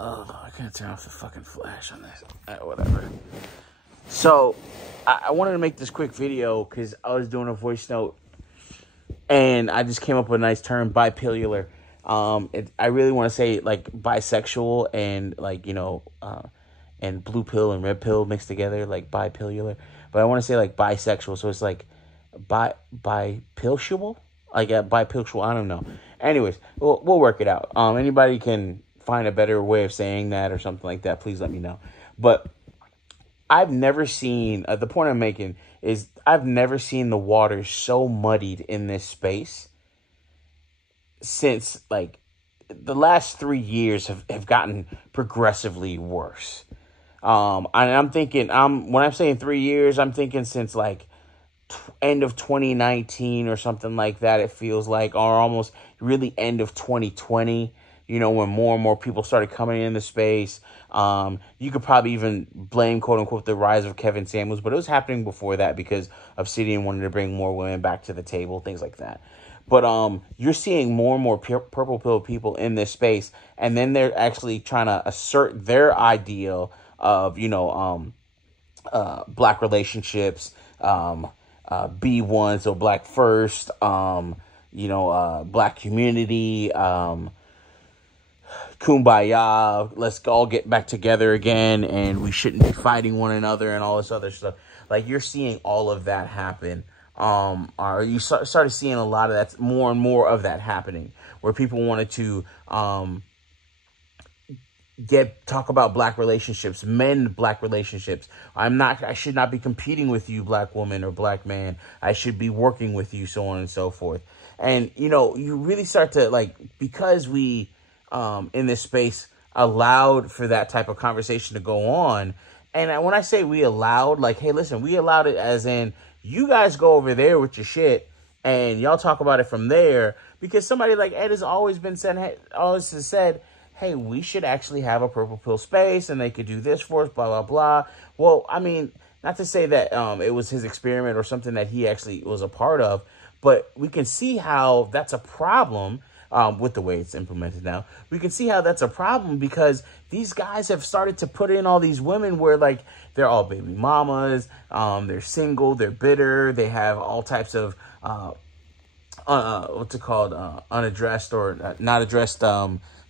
Oh, I can't turn off the fucking flash on this. Whatever. So, I wanted to make this quick video because I was doing a voice note and I just came up with a nice term, bipillar. I really want to say like bisexual and like, you know, and blue pill and red pill mixed together, like bipillar. But I want to say like bisexual, so it's like Bi-Pillsual? Like Bi-Pillsual, I don't know. Anyways, we'll work it out. Anybody can find a better way of saying that or something like that, please let me know. But I've never seen, the point I'm making is I've never seen the water so muddied in this space since like the last 3 years have gotten progressively worse. And I'm thinking, when I'm saying 3 years, I'm thinking since like end of 2019 or something like that, it feels like, or almost really end of 2020. You know, when more and more people started coming into space. You could probably even blame, quote unquote, the rise of Kevin Samuels, but it was happening before that because Obsidian wanted to bring more women back to the table, things like that. But you're seeing more and more purple pill people in this space, and then they're actually trying to assert their ideal of, you know, black relationships, B1, so black first, you know, black community, kumbaya, let's all get back together again, and we shouldn't be fighting one another and all this other stuff. Like, you're seeing all of that happen. Or you started seeing a lot of that, more and more of that happening, where people wanted to talk about black relationships, mend black relationships. I should not be competing with you, black woman or black man. I should be working with you, so on and so forth. And, you know, you really start to, like, because we, in this space, allowed for that type of conversation to go on. And when I say we allowed, like, hey, listen, we allowed it as in, you guys go over there with your shit and y'all talk about it from there, because somebody like Ed has always said, hey, we should actually have a purple pill space and they could do this for us, blah, blah, blah. Well, I mean, not to say that it was his experiment or something that he actually was a part of, but we can see how that's a problem with the way it's implemented now. We can see how that's a problem because these guys have started to put in all these women where, like, they're all baby mamas, they're single, they're bitter, they have all types of, what's it called, unaddressed or not addressed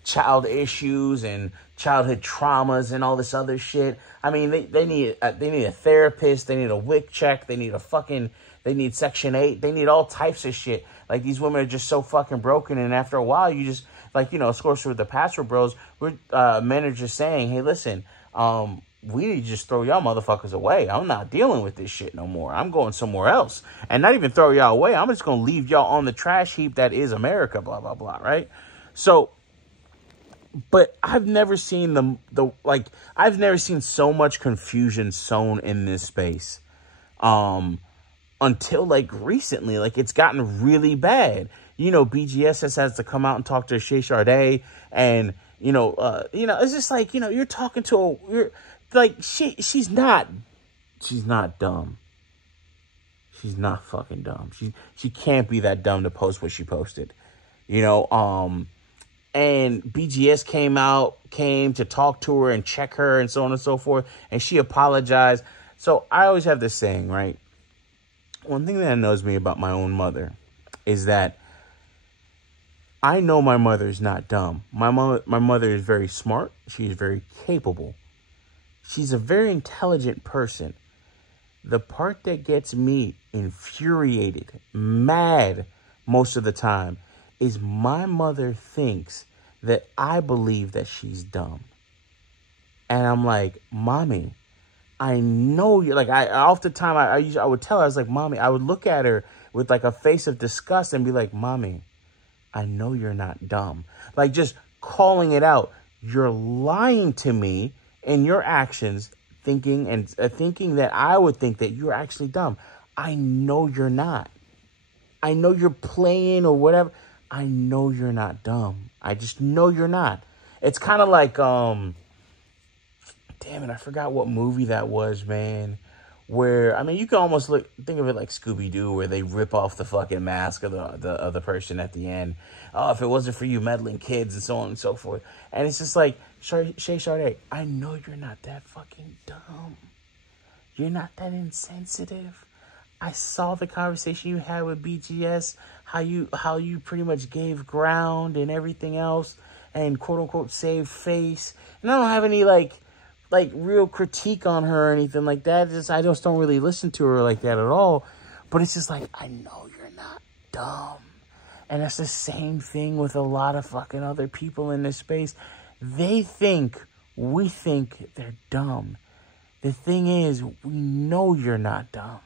child issues and childhood traumas and all this other shit. I mean, they need a therapist, they need a WIC check, they need Section 8, they need all types of shit. Like, these women are just so fucking broken, and after a while, you just, like, you know, of course, with the password bros, men are just saying, hey, listen, we need to just throw y'all motherfuckers away. I'm not dealing with this shit no more. I'm going somewhere else. And not even throw y'all away. I'm just going to leave y'all on the trash heap that is America, blah, blah, blah, right? So, but I've never seen I've never seen so much confusion sown in this space. Until, like, recently, like, it's gotten really bad. You know, BGS has to come out and talk to Shay Sade, and, you know, it's just like, you know, you're talking to she's not dumb. She's not fucking dumb. She can't be that dumb to post what she posted, you know, and BGS came to talk to her and check her and so on and so forth, and she apologized. So I always have this saying, right? One thing that annoys me about my own mother is that I know my mother is not dumb. My mother is very smart. She is very capable. She's a very intelligent person. The part that gets me infuriated, mad most of the time, is my mother thinks that I believe that she's dumb. And I'm like, Mommy, I know you. Like, oftentimes I would tell her, I was like, Mommy, I would look at her with like a face of disgust and be like, Mommy, I know you're not dumb. Like, just calling it out. You're lying to me in your actions, thinking that I would think that you're actually dumb. I know you're not. I know you're playing or whatever. I know you're not dumb. I just know you're not. It's kind of like, damn it, I forgot what movie that was, man, where, I mean, you can almost think of it like Scooby-Doo, where they rip off the fucking mask of the other person at the end. Oh, if it wasn't for you meddling kids and so on and so forth. And it's just like, Shay Sade, I know you're not that fucking dumb. You're not that insensitive. I saw the conversation you had with BGS, how you pretty much gave ground and everything else, and quote unquote saved face. And I don't have any like real critique on her or anything like that. I just don't really listen to her like that at all. But it's just like, I know you're not dumb. And that's the same thing with a lot of fucking other people in this space. We think they're dumb. The thing is, we know you're not dumb.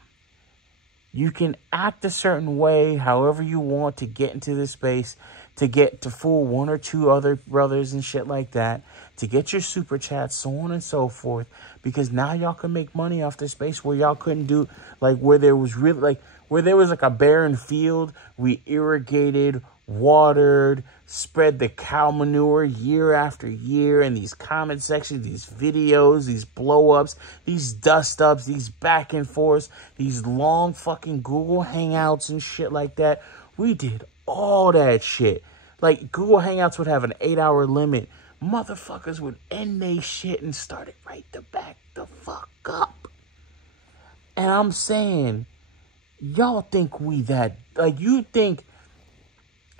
You can act a certain way however you want to get into this space, to get to fool one or two other brothers and shit like that, to get your super chats, so on and so forth, because now y'all can make money off this space where y'all couldn't do, like, where there was really, like, where there was like a barren field, we irrigated, watered, spread the cow manure year after year in these comment sections, these videos, these blow-ups, these dust-ups, these back and forths, these long fucking Google Hangouts and shit like that. We did all that shit. Like, Google Hangouts would have an 8-hour limit. Motherfuckers would end they shit and start it right the back the fuck up. And I'm saying, y'all think we that, like, you think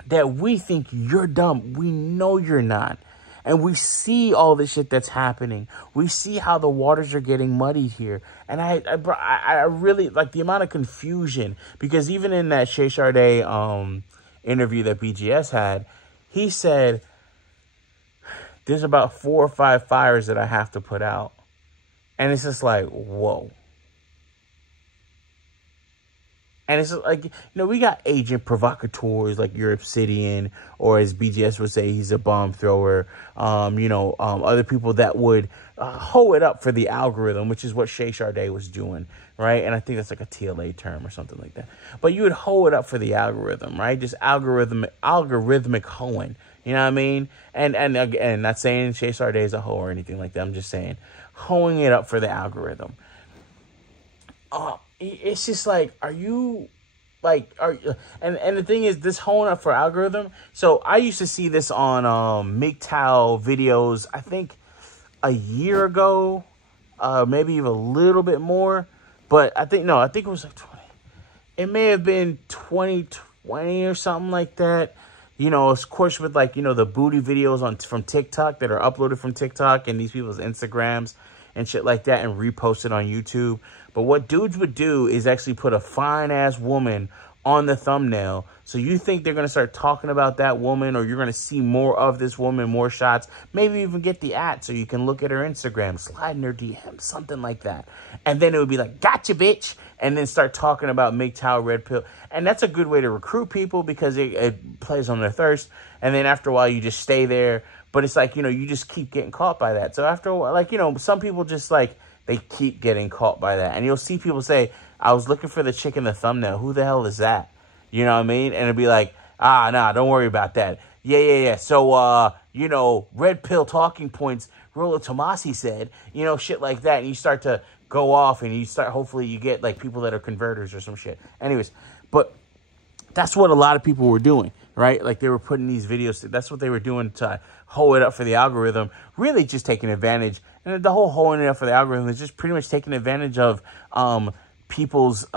that we think you're dumb. We know you're not. And we see all the shit that's happening. We see how the waters are getting muddied here. And I really, like, the amount of confusion, because even in that Shay Sade interview that BGS had, he said, there's about 4 or 5 fires that I have to put out. And it's just like, whoa. And it's like, you know, we got agent provocateurs like your Obsidian, or as BGS would say, he's a bomb thrower. Other people that would hoe it up for the algorithm, which is what Shay Sade was doing, right? And I think that's like a TLA term or something like that. But you would hoe it up for the algorithm, right? Just algorithmic hoeing. You know what I mean? And again, not saying Shay Sade is a hoe or anything like that. I'm just saying hoeing it up for the algorithm. It's just like, and the thing is, this hoeing up for algorithm. So I used to see this on MGTOW videos, I think a year ago, maybe even a little bit more. But I think it was like 20. It may have been 2020 or something like that. You know, of course, with like, you know, the booty videos from TikTok that are uploaded from TikTok and these people's Instagrams and shit like that and reposted on YouTube. But what dudes would do is actually put a fine-ass woman on the thumbnail. So you think they're going to start talking about that woman, or you're going to see more of this woman, more shots, maybe even get the @ so you can look at her Instagram, slide in her DM, something like that. And then it would be like, gotcha, bitch. And then start talking about MGTOW, Red Pill. And that's a good way to recruit people because it plays on their thirst. And then after a while, you just stay there. But it's like, you know, you just keep getting caught by that. So after a while, like, you know, some people just like, they keep getting caught by that. And you'll see people say, I was looking for the chick in the thumbnail. Who the hell is that? You know what I mean? And it'd be like, nah, don't worry about that. Yeah. So, you know, red pill talking points, Rollo Tomasi said, you know, shit like that. And you start to go off and hopefully you get like people that are converters or some shit. Anyways, but that's what a lot of people were doing, right? Like they were putting these videos, that's what they were doing to hoe it up for the algorithm, really just taking advantage. And the whole hoeing it up for the algorithm is just pretty much taking advantage of people's,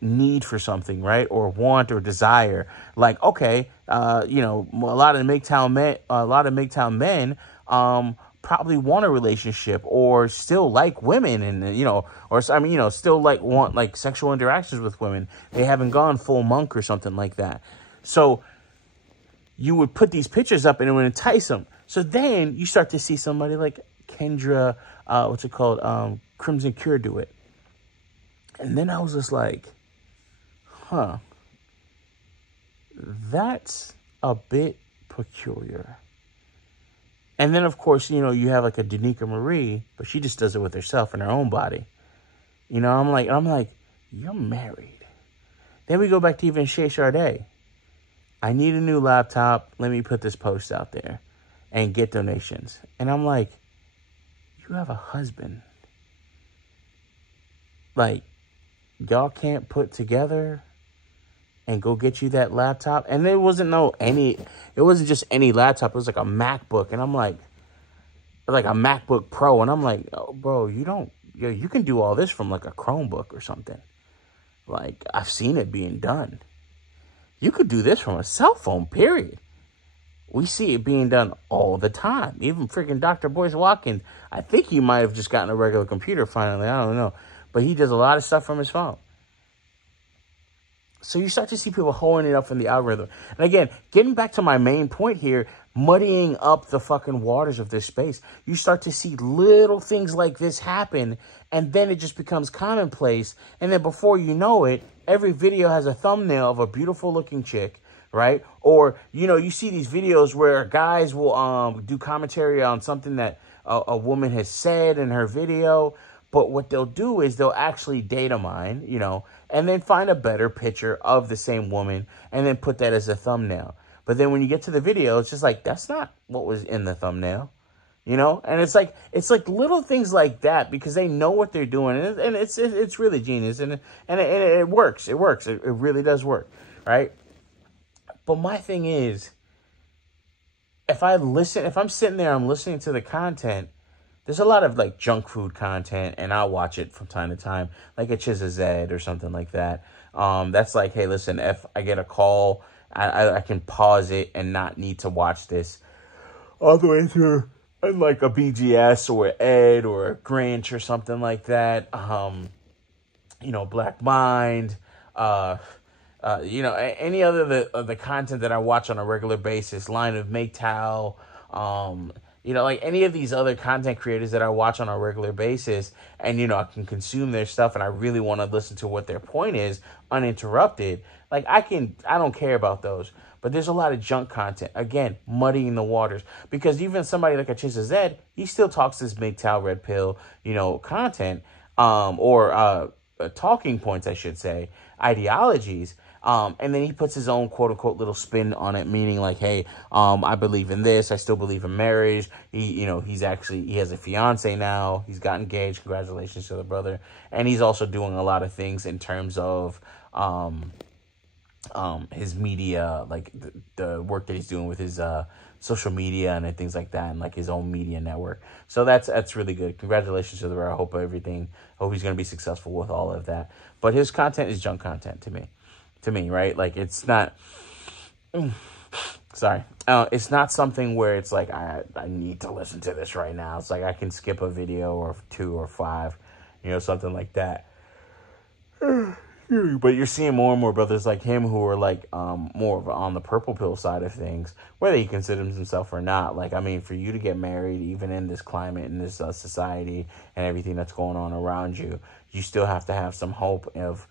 need for something, right? Or want or desire. Like, okay, you know, a lot of MGTOW men probably want a relationship or still like women and, you know, or, I mean, you know, still like want like sexual interactions with women. They haven't gone full monk or something like that. So you would put these pictures up and it would entice them. So then you start to see somebody like Kendra, Crimson Cure do it. And then I was just like, that's a bit peculiar. And then, of course, you know, you have like a Danica Marie, but she just does it with herself in her own body. You know, I'm like, you're married. Then we go back to even Shay Sade. I need a new laptop. Let me put this post out there and get donations. And I'm like, you have a husband. like, y'all can't put together and go get you that laptop. And it wasn't just any laptop. It was like a MacBook. And I'm like a MacBook Pro. And I'm like, oh, bro, you can do all this from like a Chromebook or something. Like, I've seen it being done. You could do this from a cell phone, period. We see it being done all the time. Even freaking Dr. Boyce Watkins, I think he might have just gotten a regular computer finally. I don't know. But he does a lot of stuff from his phone. So you start to see people holding it up in the algorithm. And again, getting back to my main point here, muddying up the fucking waters of this space. You start to see little things like this happen, and then it just becomes commonplace. And then before you know it, every video has a thumbnail of a beautiful looking chick, right? Or, you see these videos where guys will do commentary on something that a woman has said in her video. But what they'll do is they'll actually data mine, and then find a better picture of the same woman and then put that as a thumbnail. But then when you get to the video, it's just like, that's not what was in the thumbnail, And it's like little things like that, because they know what they're doing, and it's really genius, and it works. It works. It really does work, right? But my thing is, if I'm sitting there, I'm listening to the content. There's a lot of like junk food content, and I'll watch it from time to time, like a Chizazed or something like that. That's like, hey, listen, if I get a call, I can pause it and not need to watch this all the way through, like a BGS or Ed or a Grinch or something like that. Black Mind, any other the content that I watch on a regular basis, Line of Maytal, like any of these other content creators that I watch on a regular basis, and, I can consume their stuff, and I really want to listen to what their point is uninterrupted. Like, I don't care about those, but there's a lot of junk content, again, muddying the waters, because even somebody like a Chizazed, he still talks this MGTOW red pill, content, or talking points, I should say, ideologies. And then he puts his own quote unquote little spin on it, meaning like, hey, I believe in this. I still believe in marriage. He has a fiance now. He's got engaged. Congratulations to the brother. And he's also doing a lot of things in terms of, his media, like the work that he's doing with his, social media and things like that, and like his own media network. So that's really good. Congratulations to the brother. I hope he's going to be successful with all of that. But his content is junk content to me, right? Like, it's not, it's not something where it's like, I need to listen to this right now. It's like, I can skip a video or 2 or 5, something like that. But you're seeing more and more brothers like him who are like, more of on the purple pill side of things, whether he considers himself or not. Like, I mean, for you to get married, even in this climate, in this society and everything that's going on around you, you still have to have some hope of,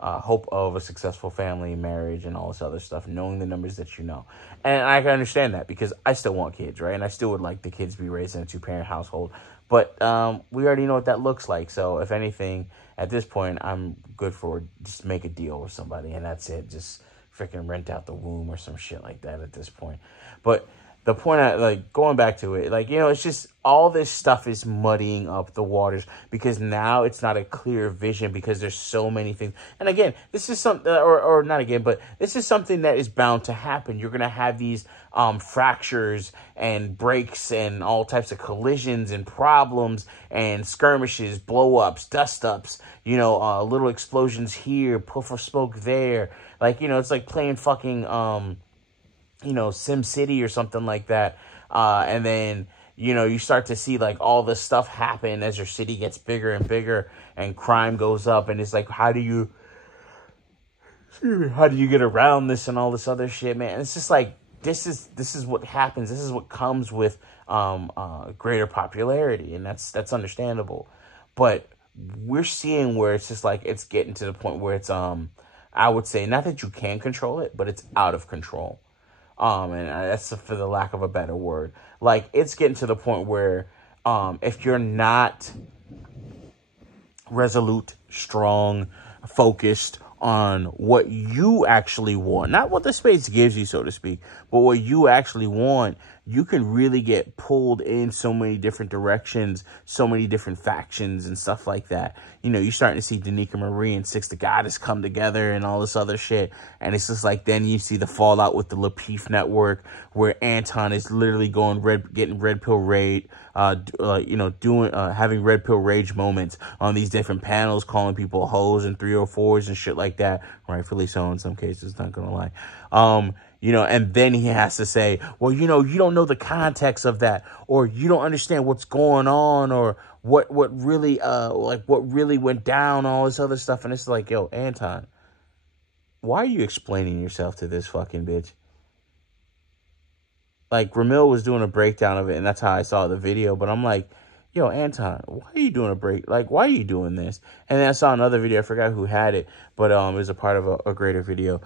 hope of a successful family, marriage, and all this other stuff, knowing the numbers that you know. And I can understand that, because I still want kids, right? And I still would like the kids to be raised in a 2-parent household. But we already know what that looks like. So if anything, at this point, I'm good for just make a deal with somebody, and that's it. Just freaking rent out the womb or some shit like that at this point. But the point, going back to it, it's just all this stuff is muddying up the waters, because now it's not a clear vision, because there's so many things. And again, this is something, or not again, but this is something that is bound to happen. You're going to have these fractures and breaks and all types of collisions and problems and skirmishes, blow-ups, dust-ups, little explosions here, puff of smoke there. It's like playing fucking, Sim City or something like that. And then, you start to see like all this stuff happen as your city gets bigger and bigger and crime goes up. And it's like, how do you get around this and all this other shit, man? And it's just like, this is what happens. This is what comes with, greater popularity. And that's understandable. But we're seeing where it's just like, it's getting to the point where it's, I would say, not that you can control it, but it's out of control. And that's for the lack of a better word. Like, it's getting to the point where, if you're not resolute, strong, focused on what you actually want, not what the space gives you, so to speak, but what you actually want, you can really get pulled in so many different directions, so many different factions and stuff like that. You know, you're starting to see Danica Marie and Six the Goddess come together and all this other shit. And it's just like, then you see the fallout with the Lapeef Network, where Anton is literally getting red pill rage, you know, having red pill rage moments on these different panels, calling people hoes and 304s and shit like that. Rightfully so in some cases, not gonna lie. You know, and then he has to say, well, you know, you don't know the context of that, or you don't understand what's going on, or what really, what really went down, all this other stuff. And it's like, yo, Anton, why are you explaining yourself to this fucking bitch? Like, Ramil was doing a breakdown of it, and that's how I saw the video. But I'm like, yo, Anton, why are you doing a break? Like, why are you doing this? And then I saw another video. I forgot who had it, but it was a part of a greater video.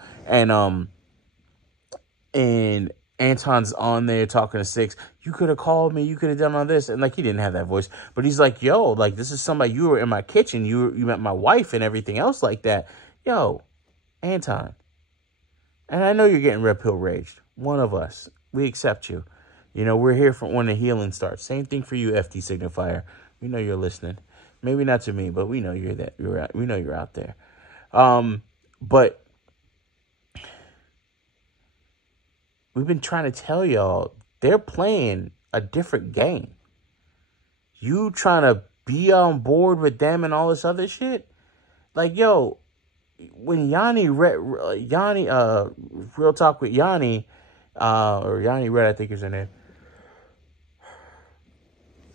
And Anton's on there talking to Six. You could have called me. You could have done all this. And, like, he didn't have that voice. But he's like, yo, like, this is somebody. You were in my kitchen. You met my wife and everything else like that. Yo, Anton. And I know you're getting red pill raged. One of us. We accept you. You know, we're here for when the healing starts. Same thing for you, FD Signifier. We know you're listening. Maybe not to me, but we know you're that. We know you're out there. But we've been trying to tell y'all, they're playing a different game. You trying to be on board with them and all this other shit? Like, yo, when Real Talk with Yanni, or Yanni Red, I think is her name.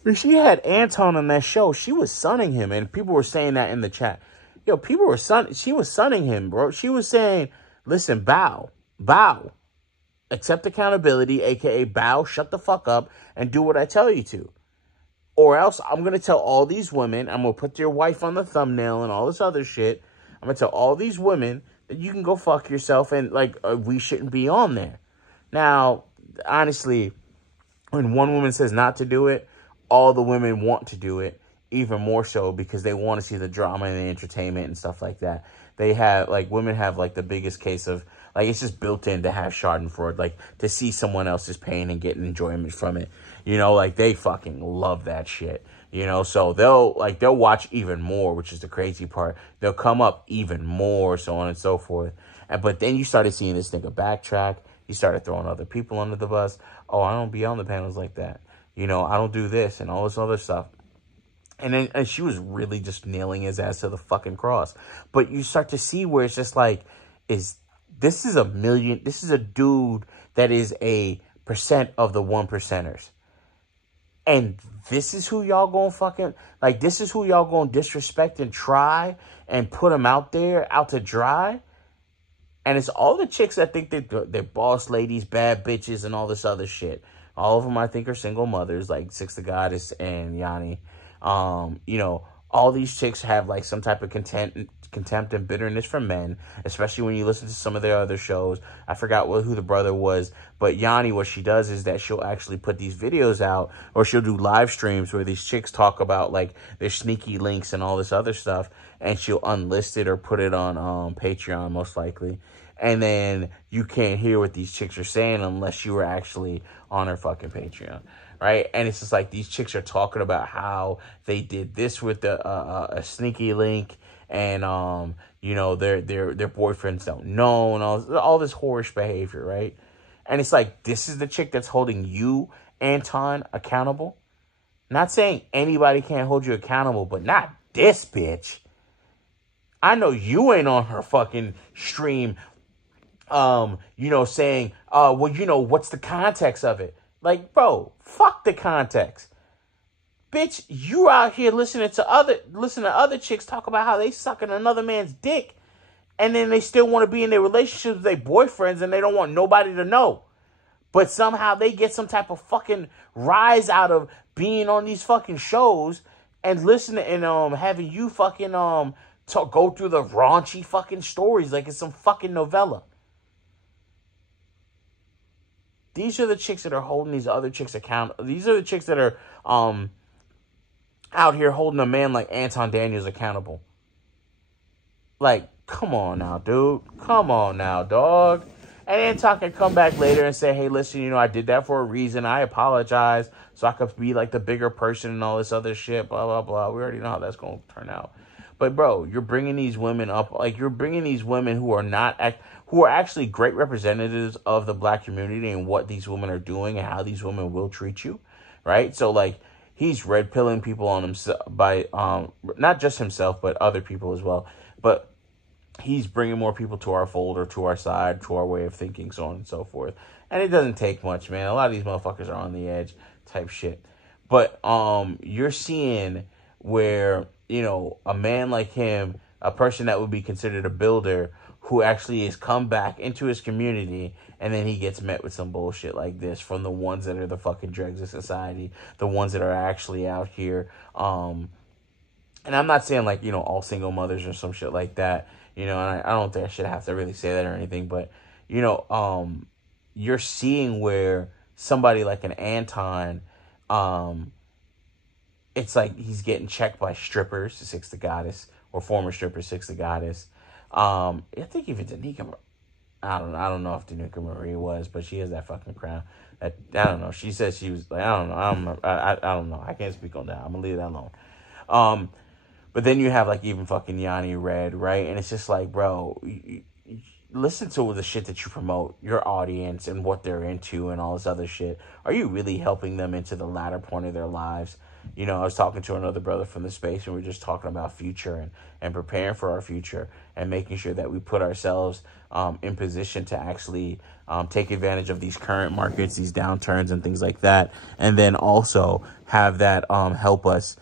When she had Anton on that show, she was sunning him, and people were saying that in the chat. Yo, she was sunning him, bro. She was saying, listen, bow. Accept accountability, a.k.a. bow, shut the fuck up, and do what I tell you to. Or else I'm going to tell all these women, I'm going to put your wife on the thumbnail and all this other shit. I'm going to tell all these women that you can go fuck yourself, and, like, we shouldn't be on there. Now, honestly, when one woman says not to do it, all the women want to do it, even more so, because they want to see the drama and the entertainment and stuff like that. They have, like, women have, like, the biggest case of, like, it's just built in to have schadenfreude, like, to see someone else's pain and get enjoyment from it. You know, like, they fucking love that shit. You know, so they'll watch even more, which is the crazy part. They'll come up even more, so on and so forth. But then you started seeing this nigga backtrack. He started throwing other people under the bus. Oh, I don't be on the panels like that. You know, I don't do this and all this other stuff. And she was really just nailing his ass to the fucking cross. But you start to see where it's just like, this is a dude that is a percent of the 1%ers. And this is who y'all gonna fucking, like, this is who y'all gonna disrespect and try and put them out there, out to dry. And it's all the chicks that think they're boss ladies, bad bitches, and all this other shit. All of them, I think, are single mothers, like Six the Goddess and Yanni. You know, all these chicks have, like, some type of contempt and bitterness for men, especially when you listen to some of their other shows. I forgot who the brother was, but Yanni, what she does is that she'll actually put these videos out, or she'll do live streams where these chicks talk about, like, their sneaky links and all this other stuff, and she'll unlist it or put it on Patreon, most likely. And then you can't hear what these chicks are saying unless you were actually on her fucking Patreon, right? And it's just like these chicks are talking about how they did this with a sneaky link, and you know, their boyfriends don't know, and all this whorish behavior, right? And it's like, this is the chick that's holding you, Anton, accountable. Not saying anybody can't hold you accountable, but not this bitch. I know you ain't on her fucking stream, you know, saying, well, you know, what's the context of it? Like, bro, fuck the context. Bitch, you out here listening to other chicks talk about how they sucking another man's dick, and then they still want to be in their relationships with their boyfriends, and they don't want nobody to know. But somehow they get some type of fucking rise out of being on these fucking shows and listening and having you fucking go through the raunchy fucking stories like it's some fucking novella. These are the chicks that are holding these other chicks accountable. These are the chicks that are out here holding a man like Anton Daniels accountable. Like, come on now, dude. Come on now, dog. And Anton can come back later and say, hey, listen, you know, I did that for a reason. I apologize. So I could be like the bigger person and all this other shit, blah, blah, blah. We already know how that's going to turn out. But, bro, you're bringing these women up. Like, you're bringing these women who are not, who are actually great representatives of the black community and what these women are doing and how these women will treat you, right? So, like, he's red pilling people on himself by, not just himself, but other people as well. But he's bringing more people to our fold or to our side, to our way of thinking, so on and so forth. And it doesn't take much, man. A lot of these motherfuckers are on the edge type shit. But you're seeing where, you know, a man like him, a person that would be considered a builder, who actually has come back into his community, and then he gets met with some bullshit like this from the ones that are the fucking dregs of society, the ones that are actually out here. And I'm not saying, like, you know, all single mothers or some shit like that, you know, and I don't think I should have to really say that or anything, but, you know, you're seeing where somebody like an Anton, it's like he's getting checked by strippers to Six the Goddess, or former strippers, Six the Goddess. I think even Danica, I don't know if Danica Marie was, but she has that fucking crown. I don't know. She said she was like, I don't know. I don't know. I can't speak on that. I'm gonna leave that alone. But then you have like even fucking Yanni Red, right? And it's just like, bro, you listen to the shit that you promote, your audience and what they're into and all this other shit. Are you really helping them into the latter point of their lives? You know, I was talking to another brother from the space, and we were just talking about future and preparing for our future and making sure that we put ourselves in position to actually take advantage of these current markets, these downturns and things like that. And then also have that help us,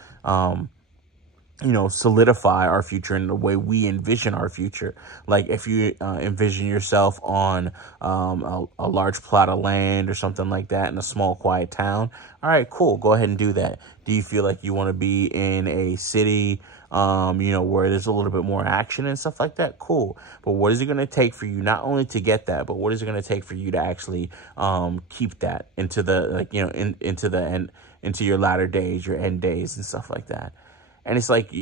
you know, solidify our future in the way we envision our future. Like if you envision yourself on a large plot of land or something like that in a small, quiet town, all right, cool, go ahead and do that. Do you feel like you want to be in a city, you know, where there's a little bit more action and stuff like that? Cool. But what is it going to take for you not only to get that, but what is it going to take for you to actually keep that into the, like, you know, into the end, into your latter days, your end days and stuff like that? And it's like,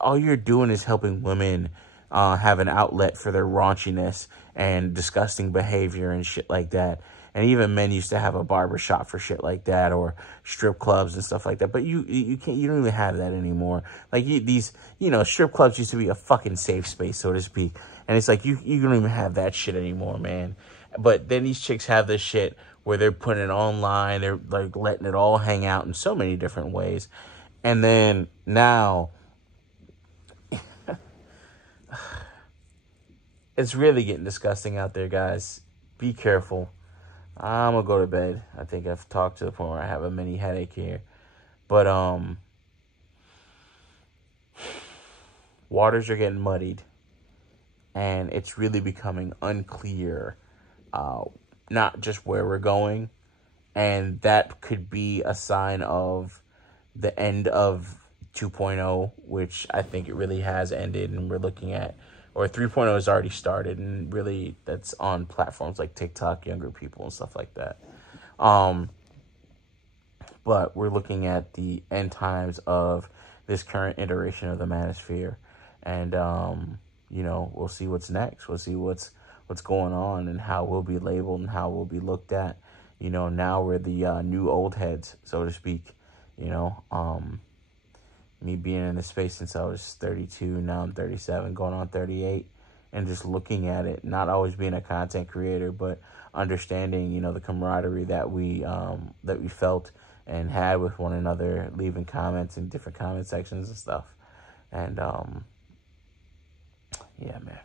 all you're doing is helping women have an outlet for their raunchiness and disgusting behavior and shit like that. And even men used to have a barbershop for shit like that, or strip clubs and stuff like that. But you can't, you don't even have that anymore. Like these, you know, strip clubs used to be a fucking safe space, so to speak. And it's like, you don't even have that shit anymore, man. But then these chicks have this shit where they're putting it online. They're like letting it all hang out in so many different ways. And then now, it's really getting disgusting out there, guys. Be careful. I'm going to go to bed. I think I've talked to the point where I have a mini headache here. But, waters are getting muddied. And it's really becoming unclear, not just where we're going. And that could be a sign of the end of 2.0, which I think it really has ended, and we're looking at, or 3.0 has already started, and really that's on platforms like TikTok, younger people and stuff like that. But we're looking at the end times of this current iteration of the manosphere, and you know, we'll see what's next. We'll see what's going on and how we'll be labeled and how we'll be looked at. You know, now we're the new old heads, so to speak. You know, me being in this space since I was 32, now I'm 37, going on 38, and just looking at it, not always being a content creator, but understanding, you know, the camaraderie that we felt and had with one another, leaving comments in different comment sections and stuff. And, yeah, man.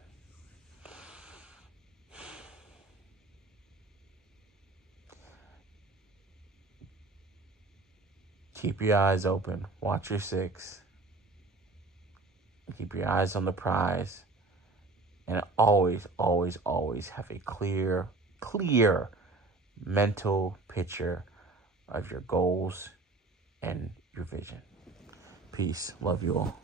Keep your eyes open. Watch your six. Keep your eyes on the prize. And always, always, always have a clear mental picture of your goals and your vision. Peace. Love you all.